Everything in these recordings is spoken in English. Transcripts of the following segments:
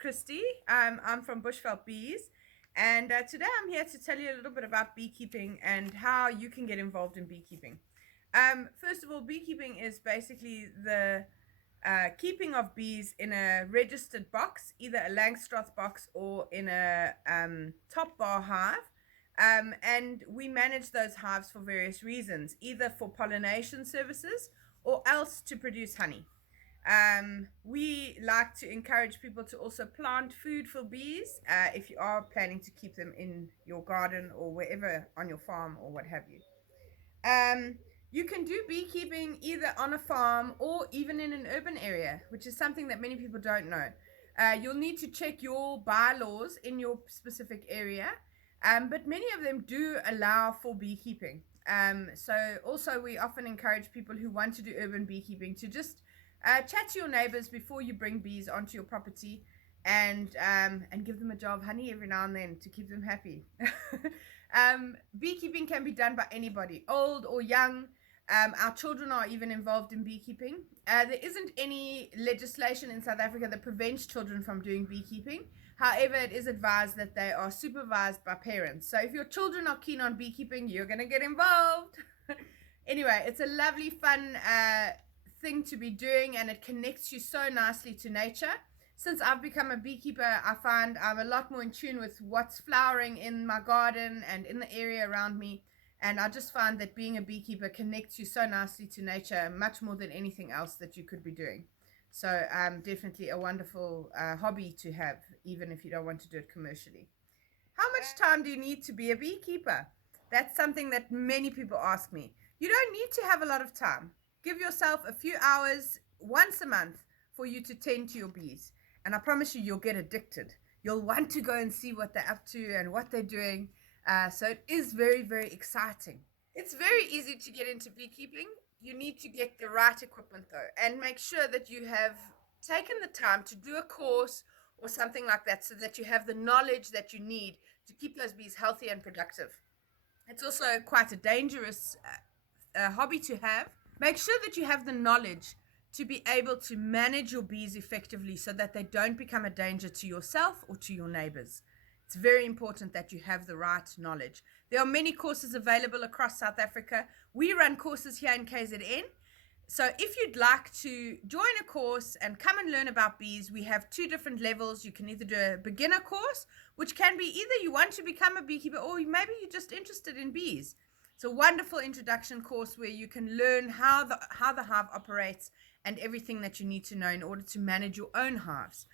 Christy. I'm from Bushveld Bees, and today I'm here to tell you a little bit about beekeeping and how you can get involved in beekeeping. First of all, beekeeping is basically the keeping of bees in a registered box, either a Langstroth box or in a top bar hive. And we manage those hives for various reasons, either for pollination services or else to produce honey. We like to encourage people to also plant food for bees if you are planning to keep them in your garden or wherever on your farm or what have you. Um, you can do beekeeping either on a farm or even in an urban area, which is something that many people don't know. You'll need to check your bylaws in your specific area, but many of them do allow for beekeeping. So also we often encourage people who want to do urban beekeeping to just chat to your neighbors before you bring bees onto your property, and give them a jar of honey every now and then to keep them happy. Beekeeping can be done by anybody, old or young. Our children are even involved in beekeeping. There isn't any legislation in South Africa that prevents children from doing beekeeping. However, it is advised that they are supervised by parents. So if your children are keen on beekeeping, you're going to get involved. Anyway, it's a lovely, fun thing to be doing, and it connects you so nicely to nature. Since I've become a beekeeper, I find I'm a lot more in tune with what's flowering in my garden and in the area around me. And I just find that being a beekeeper connects you so nicely to nature, much more than anything else that you could be doing. So definitely a wonderful hobby to have, even if you don't want to do it commercially. How much time do you need to be a beekeeper? That's something that many people ask me. You don't need to have a lot of time. Give yourself a few hours once a month for you to tend to your bees. And I promise you, you'll get addicted. You'll want to go and see what they're up to and what they're doing. So it is very, very exciting. It's very easy to get into beekeeping. You need to get the right equipment though, and make sure that you have taken the time to do a course or something like that, so that you have the knowledge that you need to keep those bees healthy and productive. It's also quite a dangerous hobby to have. Make sure that you have the knowledge to be able to manage your bees effectively so that they don't become a danger to yourself or to your neighbors. It's very important that you have the right knowledge. There are many courses available across South Africa. We run courses here in KZN. So if you'd like to join a course and come and learn about bees, we have two different levels. You can either do a beginner course, which can be either you want to become a beekeeper or maybe you're just interested in bees. It's a wonderful introduction course where you can learn how the hive operates and everything that you need to know in order to manage your own hives.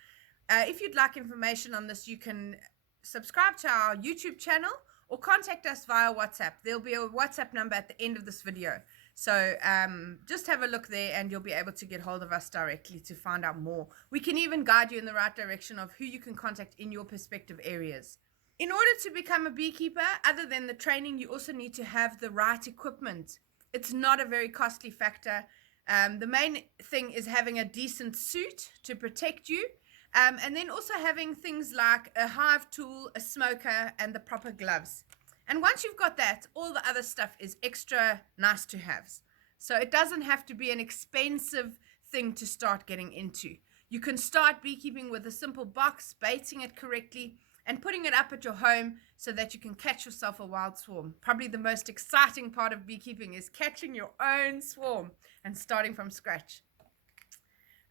If you'd like information on this, you can subscribe to our YouTube channel or contact us via WhatsApp. There'll be a WhatsApp number at the end of this video. So just have a look there and you'll be able to get hold of us directly to find out more. We can even guide you in the right direction of who you can contact in your respective areas. In order to become a beekeeper, other than the training, you also need to have the right equipment. It's not a very costly factor. The main thing is having a decent suit to protect you, and then also having things like a hive tool, a smoker, and the proper gloves. And once you've got that, all the other stuff is extra nice to have. So it doesn't have to be an expensive thing to start getting into. You can start beekeeping with a simple box, baiting it correctly, and putting it up at your home so that you can catch yourself a wild swarm. Probably the most exciting part of beekeeping is catching your own swarm and starting from scratch.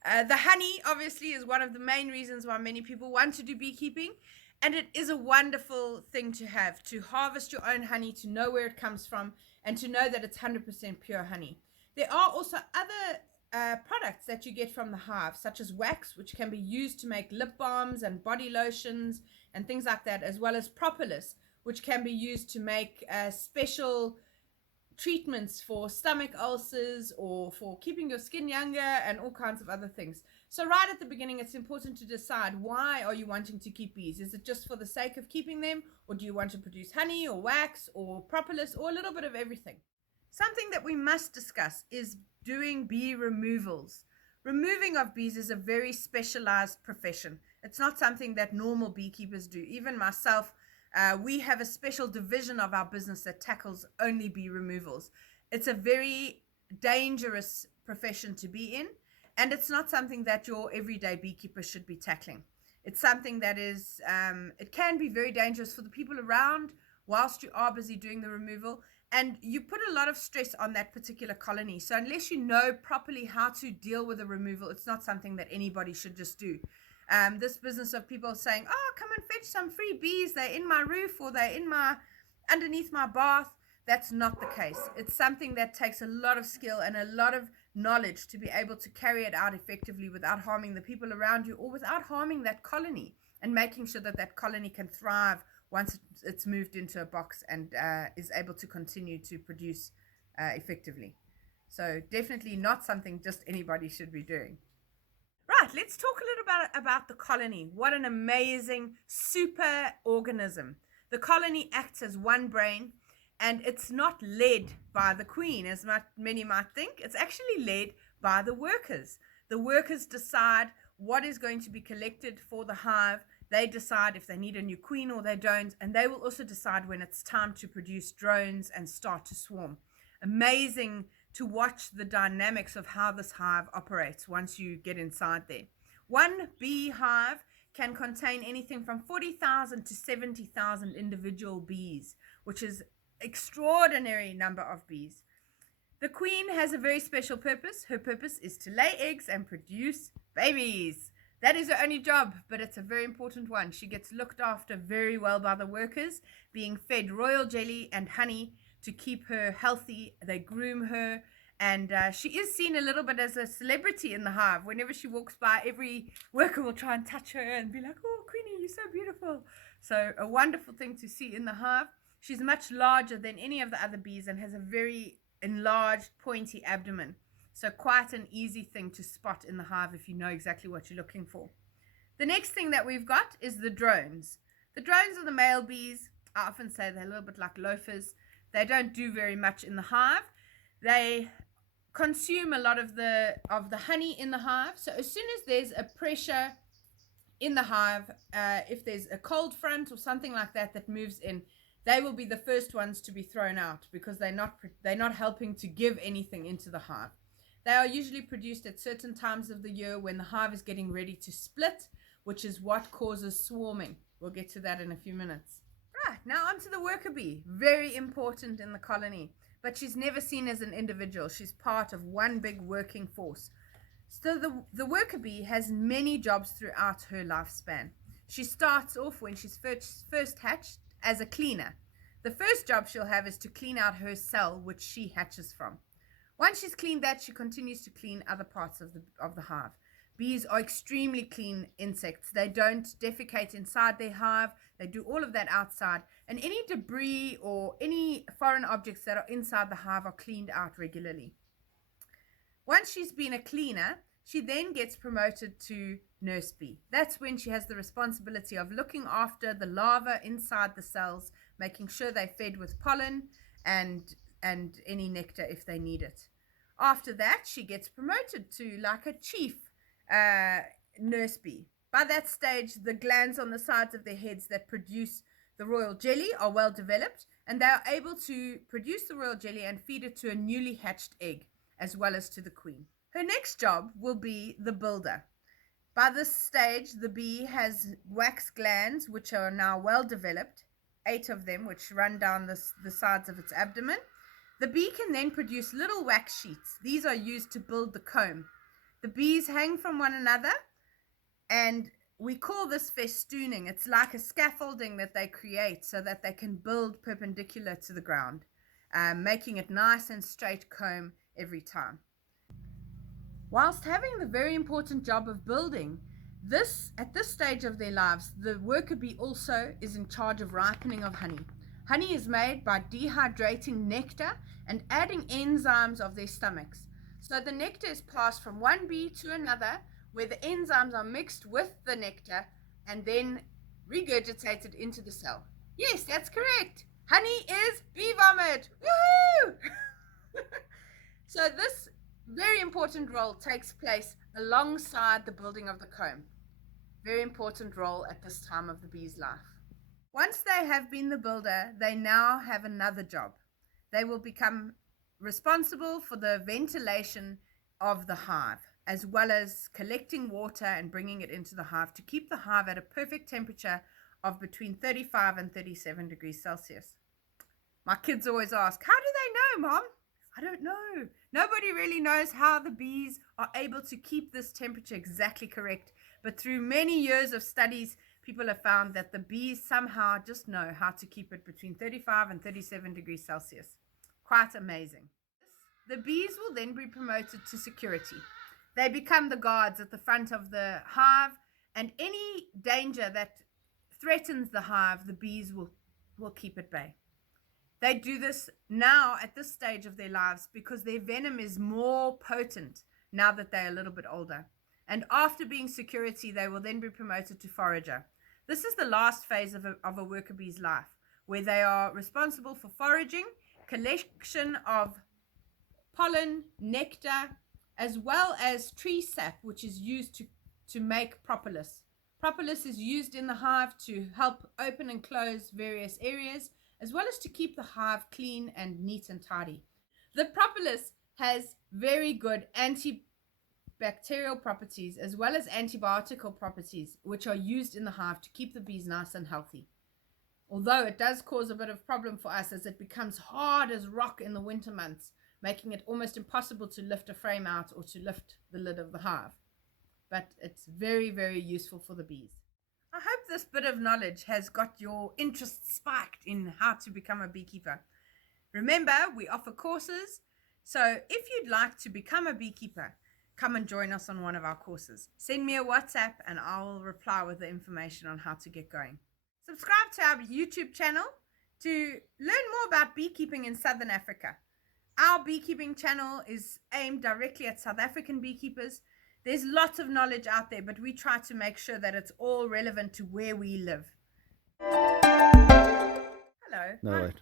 The honey, obviously, is one of the main reasons why many people want to do beekeeping. And it is a wonderful thing to have, to harvest your own honey, to know where it comes from, and to know that it's 100% pure honey. There are also other products that you get from the hive, such as wax, which can be used to make lip balms and body lotions and things like that, as well as propolis, which can be used to make special treatments for stomach ulcers or for keeping your skin younger and all kinds of other things. So right at the beginning, it's important to decide, why are you wanting to keep bees? Is it just for the sake of keeping them, or do you want to produce honey or wax or propolis or a little bit of everything? Something that we must discuss is doing bee removals. Removing of bees is a very specialized profession. It's not something that normal beekeepers do. Even myself, we have a special division of our business that tackles only bee removals. It's a very dangerous profession to be in, and it's not something that your everyday beekeeper should be tackling. It's something that is, it can be very dangerous for the people around whilst you are busy doing the removal. And you put a lot of stress on that particular colony. So unless you know properly how to deal with the removal, it's not something that anybody should just do. This business of people saying, oh, come and fetch some free bees, they're in my roof or they're underneath my bath. That's not the case. It's something that takes a lot of skill and a lot of knowledge to be able to carry it out effectively without harming the people around you or without harming that colony, and making sure that that colony can thrive once it's moved into a box and is able to continue to produce effectively. So definitely not something just anybody should be doing. Right, let's talk a little about the colony. What an amazing super organism. The colony acts as one brain, and it's not led by the queen, as many might think. It's actually led by the workers. The workers decide what is going to be collected for the hive. They decide if they need a new queen or they don't, and they will also decide when it's time to produce drones and start to swarm. Amazing to watch the dynamics of how this hive operates once you get inside there. One bee hive can contain anything from 40,000 to 70,000 individual bees, which is extraordinary number of bees. The queen has a very special purpose. Her purpose is to lay eggs and produce babies. That is her only job, but it's a very important one. She gets looked after very well by the workers, being fed royal jelly and honey to keep her healthy. They groom her, and she is seen a little bit as a celebrity in the hive. Whenever she walks by, every worker will try and touch her and be like, oh, Queenie, you're so beautiful. So a wonderful thing to see in the hive. She's much larger than any of the other bees and has a very enlarged, pointy abdomen. So quite an easy thing to spot in the hive if you know exactly what you're looking for. The next thing that we've got is the drones. The drones are the male bees. I often say they're a little bit like loafers. They don't do very much in the hive. They consume a lot of the honey in the hive. So as soon as there's a pressure in the hive, if there's a cold front or something like that moves in, they will be the first ones to be thrown out because they're not helping to give anything into the hive. They are usually produced at certain times of the year when the hive is getting ready to split, which is what causes swarming. We'll get to that in a few minutes. Right, now onto the worker bee. Very important in the colony, but she's never seen as an individual. She's part of one big working force. So the worker bee has many jobs throughout her lifespan. She starts off when she's first hatched as a cleaner. The first job she'll have is to clean out her cell, which she hatches from. Once she's cleaned that, she continues to clean other parts of the hive. Bees are extremely clean insects. They don't defecate inside their hive. They do all of that outside. And any debris or any foreign objects that are inside the hive are cleaned out regularly. Once she's been a cleaner, she then gets promoted to nurse bee. That's when she has the responsibility of looking after the larvae inside the cells, making sure they're fed with pollen and any nectar if they need it. After that, she gets promoted to like a chief nurse bee. By that stage, the glands on the sides of their heads that produce the royal jelly are well developed, and they are able to produce the royal jelly and feed it to a newly hatched egg, as well as to the queen. Her next job will be the builder. By this stage, the bee has wax glands, which are now well developed, 8 of them, which run down the sides of its abdomen. The bee can then produce little wax sheets. These are used to build the comb. The bees hang from one another, and we call this festooning. It's like a scaffolding that they create so that they can build perpendicular to the ground, making it nice and straight comb every time. Whilst having the very important job of building, at this stage of their lives, the worker bee also is in charge of ripening of honey. Honey is made by dehydrating nectar and adding enzymes of their stomachs. So the nectar is passed from one bee to another, where the enzymes are mixed with the nectar and then regurgitated into the cell. Yes, that's correct. Honey is bee vomit. Woohoo! So this very important role takes place alongside the building of the comb. Very important role at this time of the bee's life. Once they have been the builder, they now have another job. They will become responsible for the ventilation of the hive. as well as collecting water and bringing it into the hive to keep the hive at a perfect temperature of between 35 and 37 degrees Celsius. My kids always ask, how do they know, Mom? I don't know. Nobody really knows how the bees are able to keep this temperature exactly correct. But through many years of studies, people have found that the bees somehow just know how to keep it between 35 and 37 degrees Celsius. Quite amazing. The bees will then be promoted to security. They become the guards at the front of the hive, and any danger that threatens the hive, the bees will keep at bay. They do this now at this stage of their lives because their venom is more potent now that they're a little bit older. And after being security, they will then be promoted to forager. This is the last phase of a worker bee's life, where they are responsible for foraging, collection of pollen, nectar, as well as tree sap, which is used to make propolis. Propolis is used in the hive to help open and close various areas, as well as to keep the hive clean and neat and tidy. The propolis has very good antibacterial properties as well as antibiotical properties, which are used in the hive to keep the bees nice and healthy. Although it does cause a bit of problem for us as it becomes hard as rock in the winter months, making it almost impossible to lift a frame out or to lift the lid of the hive. But it's very, very useful for the bees. I hope this bit of knowledge has got your interest spiked in how to become a beekeeper. Remember, we offer courses, so if you'd like to become a beekeeper, come and join us on one of our courses. Send me a WhatsApp and I'll reply with the information on how to get going. Subscribe to our YouTube channel to learn more about beekeeping in Southern Africa. Our beekeeping channel is aimed directly at South African beekeepers. There's lots of knowledge out there, but we try to make sure that it's all relevant to where we live. Hello. No, wait.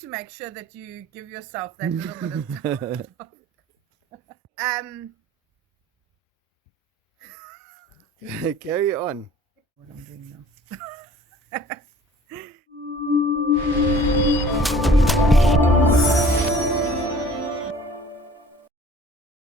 To make sure that you give yourself that little bit of time. Carry on. What I'm doing now.